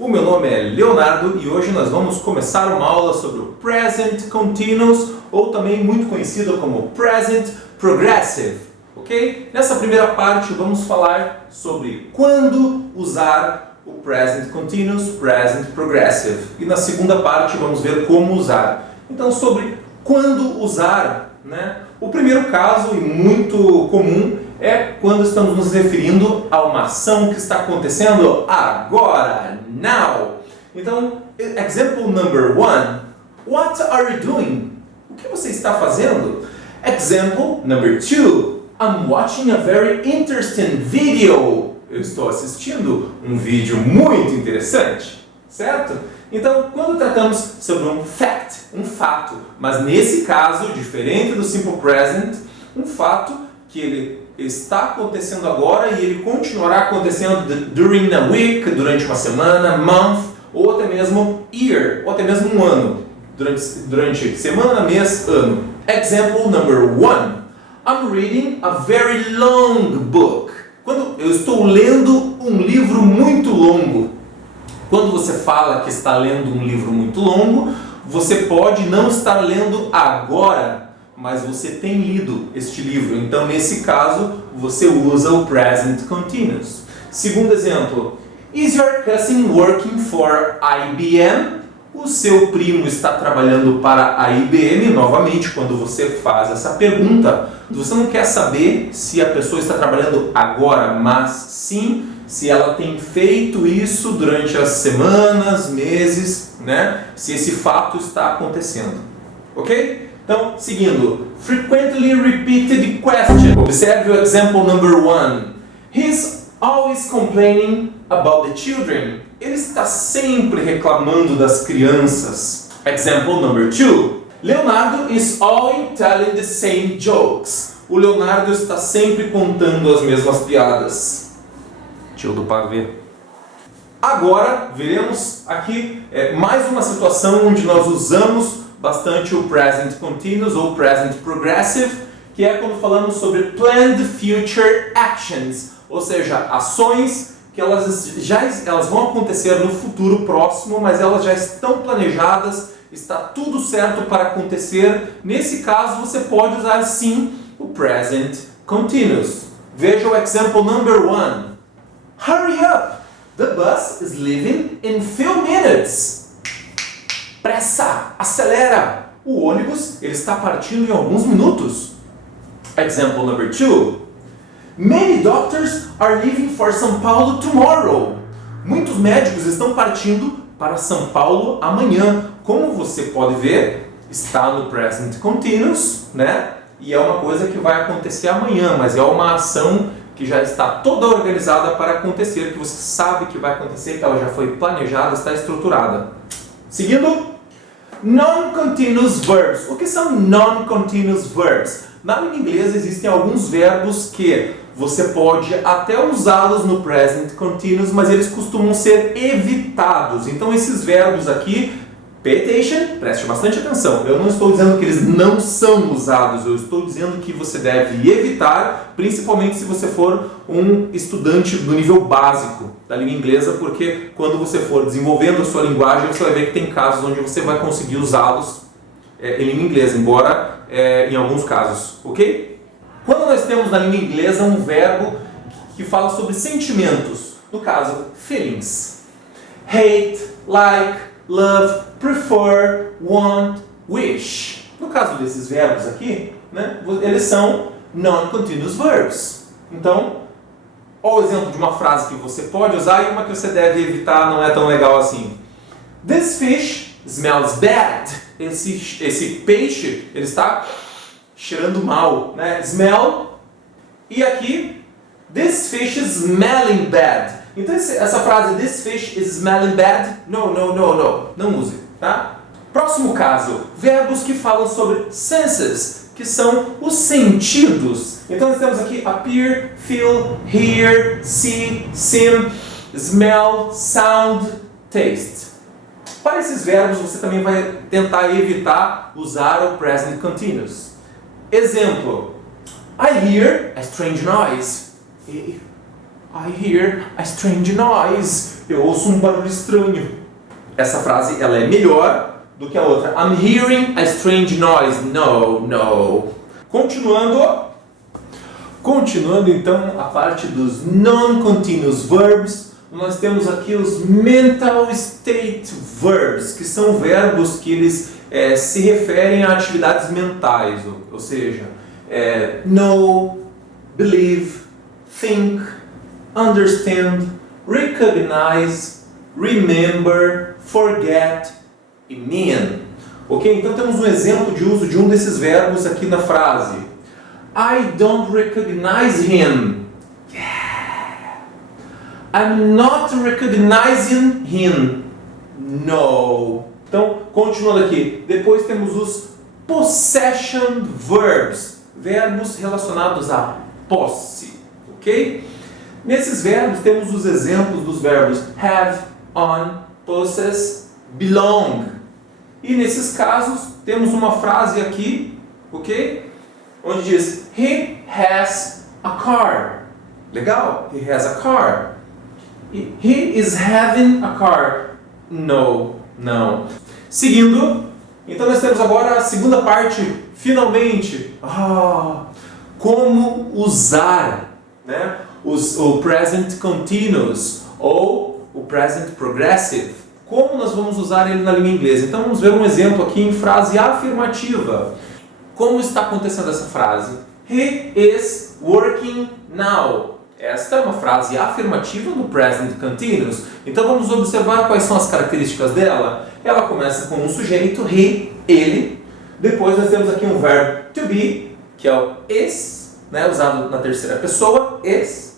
O meu nome é Leonardo e hoje nós vamos começar uma aula sobre o Present Continuous, ou também muito conhecido como Present Progressive, ok? Nessa primeira parte vamos falar sobre quando usar o Present Continuous, Present Progressive. E na segunda parte vamos ver como usar. Então, sobre quando usar, né? O primeiro caso, e muito comum, é quando estamos nos referindo a uma ação que está acontecendo agora, now. Então, example number one, what are you doing? O que você está fazendo? Example number two, I'm watching a very interesting video. Eu estou assistindo um vídeo muito interessante, certo? Então, quando tratamos sobre um fact, um fato, mas nesse caso, diferente do simple present, um fato que ele está acontecendo agora e ele continuará acontecendo during a week, durante uma semana, month, ou até mesmo year, ou até mesmo um ano, durante semana, mês, ano. Example number one, I'm reading a very long book. Quando eu estou lendo um livro muito longo. Quando você fala que está lendo um livro muito longo, você pode não estar lendo agora, mas você tem lido este livro. Então, nesse caso, você usa o Present Continuous. Segundo exemplo, is your cousin working for IBM? O seu primo está trabalhando para a IBM? Novamente, quando você faz essa pergunta, você não quer saber se a pessoa está trabalhando agora, mas sim se ela tem feito isso durante as semanas, meses, né? Se esse fato está acontecendo. Ok? Então, seguindo. Frequently repeated question. Observe o example number one. He's always complaining about the children. Ele está sempre reclamando das crianças. Example number two. Leonardo is always telling the same jokes. O Leonardo está sempre contando as mesmas piadas. Tio do pavê. Agora, veremos aqui mais uma situação onde nós usamos bastante o Present Continuous ou Present Progressive, que é quando falamos sobre Planned Future Actions, ou seja, ações que elas vão acontecer no futuro próximo, mas elas já estão planejadas, está tudo certo para acontecer. Nesse caso, você pode usar sim o Present Continuous. Veja o example number one. Hurry up! The bus is leaving in few minutes. Pressa! Acelera! O ônibus ele está partindo em alguns minutos. Example number two. Many doctors are leaving for São Paulo tomorrow. Muitos médicos estão partindo para São Paulo amanhã. Como você pode ver, está no Present Continuous, né? E é uma coisa que vai acontecer amanhã, mas é uma ação que já está toda organizada para acontecer, que você sabe que vai acontecer, que ela já foi planejada, está estruturada. Seguindo, non-continuous verbs. O que são non-continuous verbs? Na língua inglesa existem alguns verbos que você pode até usá-los no present continuous, mas eles costumam ser evitados. Então esses verbos aqui, pay attention, preste bastante atenção. Eu não estou dizendo que eles não são usados, eu estou dizendo que você deve evitar, principalmente se você for um estudante do nível básico da língua inglesa, porque quando você for desenvolvendo a sua linguagem, você vai ver que tem casos onde você vai conseguir usá-los em língua inglesa, embora em alguns casos, ok? Quando nós temos na língua inglesa um verbo que fala sobre sentimentos, no caso, feelings, hate, like, love, prefer, want, wish. No caso desses verbos aqui, né, eles são non-continuous verbs. Então, olha o exemplo de uma frase que você pode usar e uma que você deve evitar, não é tão legal assim. This fish smells bad. Esse peixe, ele está cheirando mal, né? Smell. E aqui, this fish is smelling bad. Então essa frase, this fish is smelling bad, não use, tá? Próximo caso, verbos que falam sobre senses, que são os sentidos. Então nós temos aqui appear, feel, hear, see, sim, smell, sound, taste. Para esses verbos você também vai tentar evitar usar o present continuous. Exemplo, I hear a strange noise. I hear a strange noise. Eu ouço um barulho estranho. Essa frase ela é melhor do que a outra. I'm hearing a strange noise. No, no. Continuando então a parte dos non-continuous verbs, nós temos aqui os mental state verbs, que são verbos que eles se referem a atividades mentais, ou seja, know, believe, think, understand, recognize, remember, forget e mean. Ok? Então temos um exemplo de uso de um desses verbos aqui na frase. I don't recognize him. Yeah. I'm not recognizing him. No. Então, continuando aqui. Depois temos os possession verbs, verbos relacionados à posse. Ok? Nesses verbos temos os exemplos dos verbos have, on, possess, belong. E nesses casos temos uma frase aqui, ok? Onde diz he has a car. Legal? He has a car. He is having a car. No, não. Seguindo, então nós temos agora a segunda parte, finalmente. Como usar, né? O present continuous ou o present progressive. Como nós vamos usar ele na língua inglesa? Então vamos ver um exemplo aqui em frase afirmativa. Como está acontecendo essa frase? He is working now. Esta é uma frase afirmativa no present continuous. Então vamos observar quais são as características dela. Ela começa com um sujeito, he, ele. Depois nós temos aqui um verbo to be, que é o is, né, usado na terceira pessoa, is.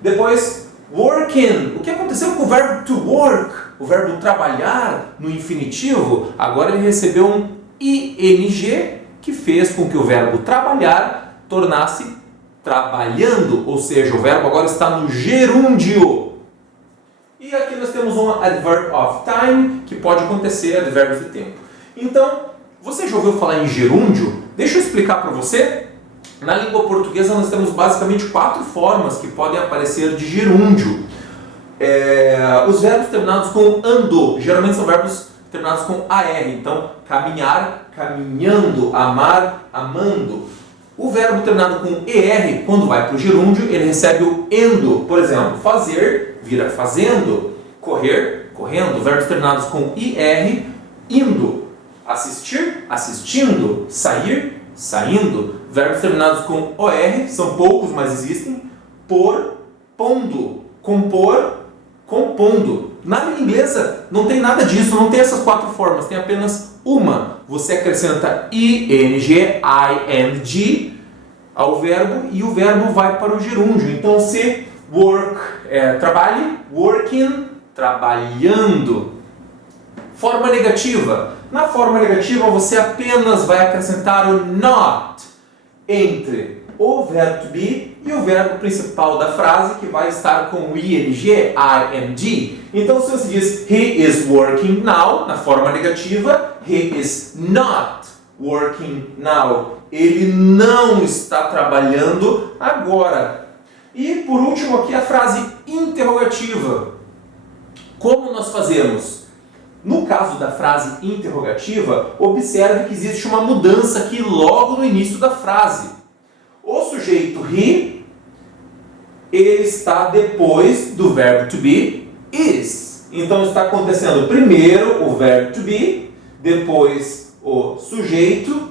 Depois, working. O que aconteceu com o verbo to work? O verbo trabalhar no infinitivo, agora ele recebeu um ing, que fez com que o verbo trabalhar tornasse trabalhando, ou seja, o verbo agora está no gerúndio. E aqui nós temos um adverb of time, que pode acontecer advérbios de tempo. Então, você já ouviu falar em gerúndio? Deixa eu explicar para você. Na língua portuguesa nós temos basicamente 4 formas que podem aparecer de gerúndio. Os verbos terminados com ando, geralmente são verbos terminados com AR, então caminhar, caminhando, amar, amando. O verbo terminado com ER, quando vai para o gerúndio, ele recebe o endo. Por exemplo, fazer vira fazendo, correr, correndo. Verbos terminados com IR, indo. Assistir, assistindo. Sair, saindo. Verbos terminados com OR, são poucos, mas existem. Pôr, pondo. Compor, compondo. Na língua inglesa não tem nada disso, não tem essas 4 formas, tem apenas uma. Você acrescenta ing, ao verbo e o verbo vai para o gerúndio. Então, se work trabalhe, working, trabalhando. Forma negativa. Na forma negativa você apenas vai acrescentar o not entre o verbo to be e o verbo principal da frase, que vai estar com o ing, ing. Então, se você diz he is working now, na forma negativa, he is not working now. Ele não está trabalhando agora. E por último aqui a frase interrogativa. Como nós fazemos? No caso da frase interrogativa, observe que existe uma mudança aqui logo no início da frase. O sujeito he, ele está depois do verbo to be, is. Então está acontecendo primeiro o verbo to be, depois o sujeito,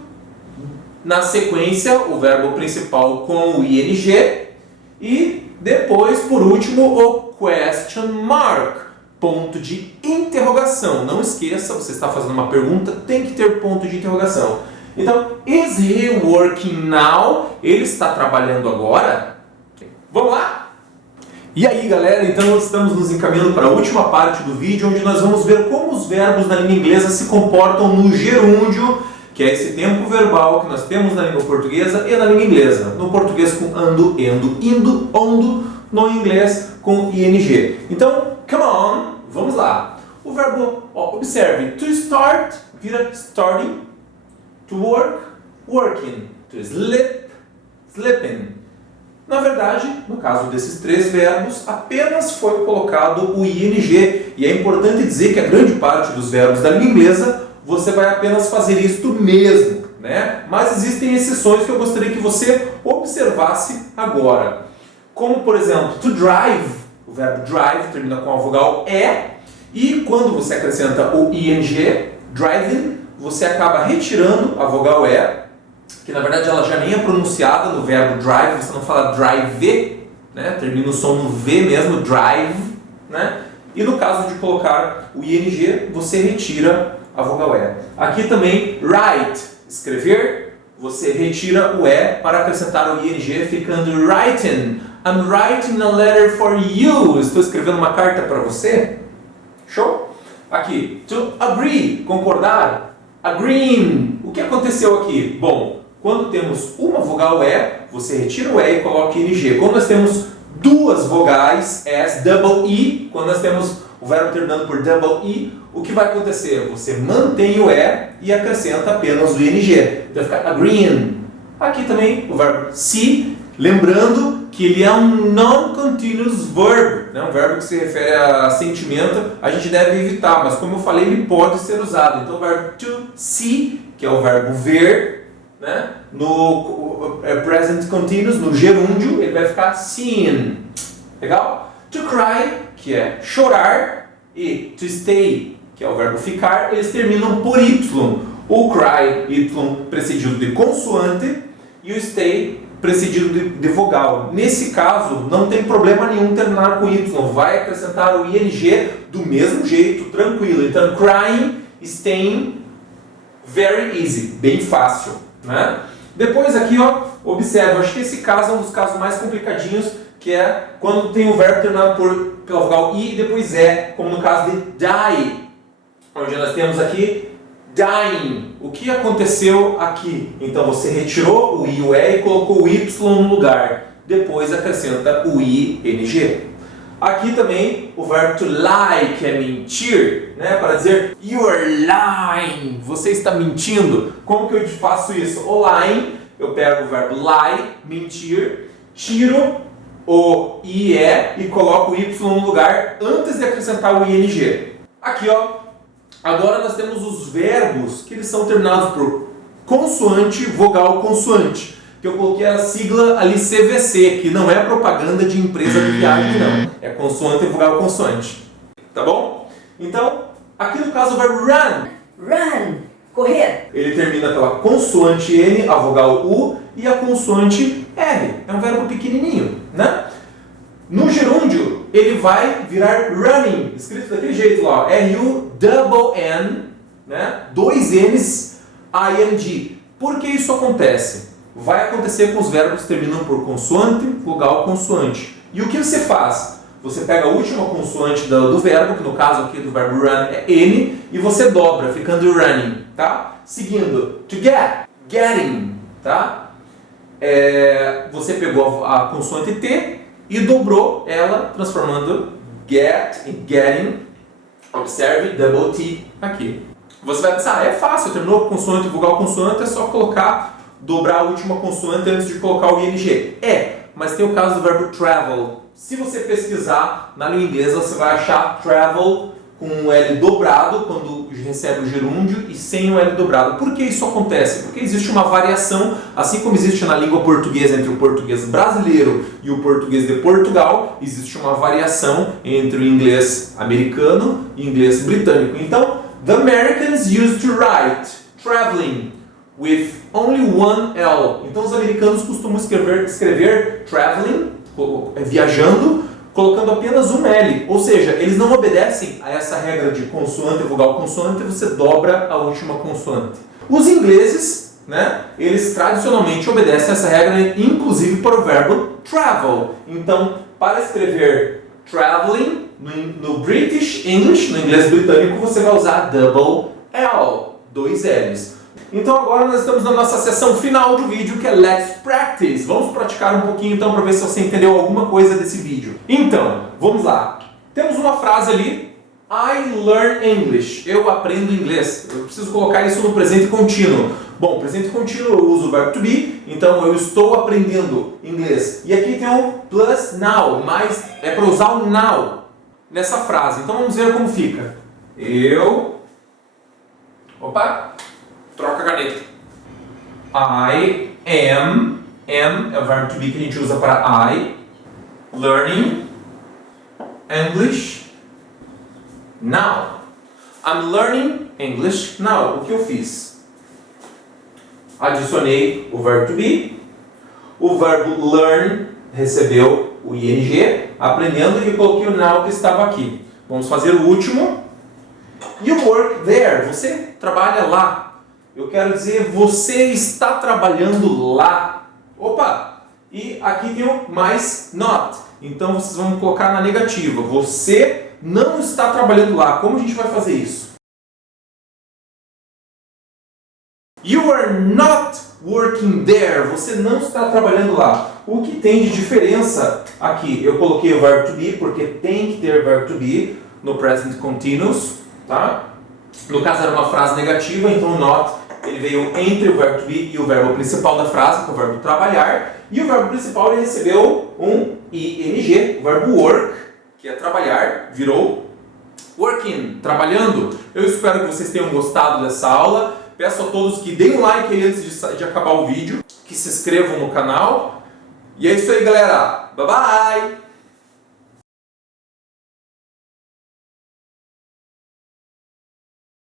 na sequência o verbo principal com o ing e depois, por último, o question mark, ponto de interrogação. Não esqueça, você está fazendo uma pergunta, tem que ter ponto de interrogação. Então, is he working now? Ele está trabalhando agora? Vamos lá? E aí, galera, então estamos nos encaminhando para a última parte do vídeo, onde nós vamos ver como os verbos na língua inglesa se comportam no gerúndio, que é esse tempo verbal que nós temos na língua portuguesa e na língua inglesa. No português com ando, endo, indo, ondo, no inglês com ing. Então, come on, vamos lá. O verbo, observe, to start vira starting, to work, working, to sleep, sleeping, Na verdade, no caso desses três verbos, apenas foi colocado o ing. E é importante dizer que a grande parte dos verbos da língua inglesa você vai apenas fazer isto mesmo, né? Mas existem exceções que eu gostaria que você observasse agora. Como, por exemplo, to drive, o verbo drive termina com a vogal E, e quando você acrescenta o ing, driving, você acaba retirando a vogal E, que na verdade ela já nem é pronunciada no verbo drive, você não fala drive, né? Termina o som no V mesmo, drive, né? E no caso de colocar o ing, você retira a vogal E. Aqui também, write, escrever, você retira o E para acrescentar o ing, ficando writing. I'm writing a letter for you. Estou escrevendo uma carta para você. Show? Aqui, to agree, concordar. Agreeing. O que aconteceu aqui? Bom, quando temos uma vogal E, você retira o E e coloca ing. Quando nós temos duas vogais, S, double E, quando nós temos o verbo terminando por double E, o que vai acontecer? Você mantém o E e acrescenta apenas o ing. Vai ficar agreeing. Aqui também o verbo see, lembrando que ele é um non-continuous verb, né? Um verbo que se refere a sentimento, a gente deve evitar, mas como eu falei, ele pode ser usado. Então o verbo to see, que é o verbo ver, né? No present continuous, no gerúndio, ele vai ficar seen. Legal? To cry, que é chorar, e to stay, que é o verbo ficar, eles terminam por Y. O cry, Y precedido de consoante, e o stay precedido de vogal. Nesse caso, não tem problema nenhum terminar com Y. Vai acrescentar o ing do mesmo jeito, tranquilo. Então, crying, staying, very easy, bem fácil, né? Depois aqui, ó, observa, acho que esse caso é um dos casos mais complicadinhos, que é quando tem o verbo terminado pela vogal I e depois E, como no caso de die, onde nós temos aqui dying. O que aconteceu aqui? Então você retirou o I e o E e colocou o Y no lugar. Depois acrescenta o ing. Aqui também o verbo to lie, que é mentir, né? Para dizer you are lying, você está mentindo. Como que eu faço isso? O lying, eu pego o verbo lie, mentir, tiro o IE e coloco o Y no lugar antes de acrescentar o ing. Aqui, ó, agora nós temos os verbos que eles são terminados por consoante, vogal, consoante. Que eu coloquei a sigla ali CVC, que não é propaganda de empresa de viagem, não. É consoante, vogal, consoante. Tá bom? Então, aqui no caso o verbo run. Run, correr. Ele termina pela consoante N, a vogal U e a consoante R. É um verbo pequenininho, né? No gerúndio, ele vai virar running, escrito daquele jeito lá, R-U-double-N, né? Dois N's, I-N-G. Por que isso acontece? Vai acontecer com os verbos que terminam por consoante, vogal, consoante. E o que você faz? Você pega a última consoante do verbo, que no caso aqui do verbo run é N, e você dobra, ficando running, tá? Seguindo, to get, getting, tá? Você pegou a consoante T e dobrou ela, transformando get em getting. Observe, double T aqui. Você vai pensar, é fácil, terminou com consoante, vogal, consoante, é só dobrar a última consoante antes de colocar o ing. Mas tem o caso do verbo travel. Se você pesquisar na língua inglesa, você vai achar travel com o L dobrado quando recebe o gerúndio e sem o L dobrado. Por que isso acontece? Porque existe uma variação, assim como existe na língua portuguesa entre o português brasileiro e o português de Portugal, existe uma variação entre o inglês americano e o inglês britânico. Então, the Americans used to write traveling with only one L. Então os americanos costumam escrever traveling, viajando, colocando apenas um L. Ou seja, eles não obedecem a essa regra de consoante, vogal, consoante, você dobra a última consoante. Os ingleses, né, eles tradicionalmente obedecem a essa regra, inclusive para o verbo travel. Então, para escrever traveling, no British English, no inglês britânico, você vai usar double L, dois L's. Então agora nós estamos na nossa sessão final do vídeo, que é Let's Practice. Vamos praticar um pouquinho então para ver se você entendeu alguma coisa desse vídeo. Então, vamos lá. Temos uma frase ali I learn English. Eu aprendo inglês. Eu preciso colocar isso no presente contínuo. Bom, presente contínuo eu uso o verbo to be, então eu estou aprendendo inglês. E aqui tem um plus now, mas é para usar o now nessa frase. Então vamos ver como fica. Opa! Troca a caneta. I am é o verbo to be que a gente usa para I, learning English now. I'm learning English now. O que eu fiz? Adicionei o verbo to be, o verbo learn recebeu o ing, aprendendo, e coloquei o now que estava aqui. Vamos fazer o último. You work there. Você trabalha lá. Eu quero dizer, você está trabalhando lá. Opa! E aqui tem o mais not. Então vocês vão colocar na negativa. Você não está trabalhando lá. Como a gente vai fazer isso? You are not working there. Você não está trabalhando lá. O que tem de diferença aqui? Eu coloquei o verbo to be porque tem que ter verbo to be no present continuous, tá? No caso era uma frase negativa, então o not ele veio entre o verbo to be e o verbo principal da frase, que é o verbo trabalhar. E o verbo principal ele recebeu um ing, o verbo work, que é trabalhar, virou working, trabalhando. Eu espero que vocês tenham gostado dessa aula. Peço a todos que deem um like aí antes de acabar o vídeo, que se inscrevam no canal. E é isso aí, galera. Bye bye!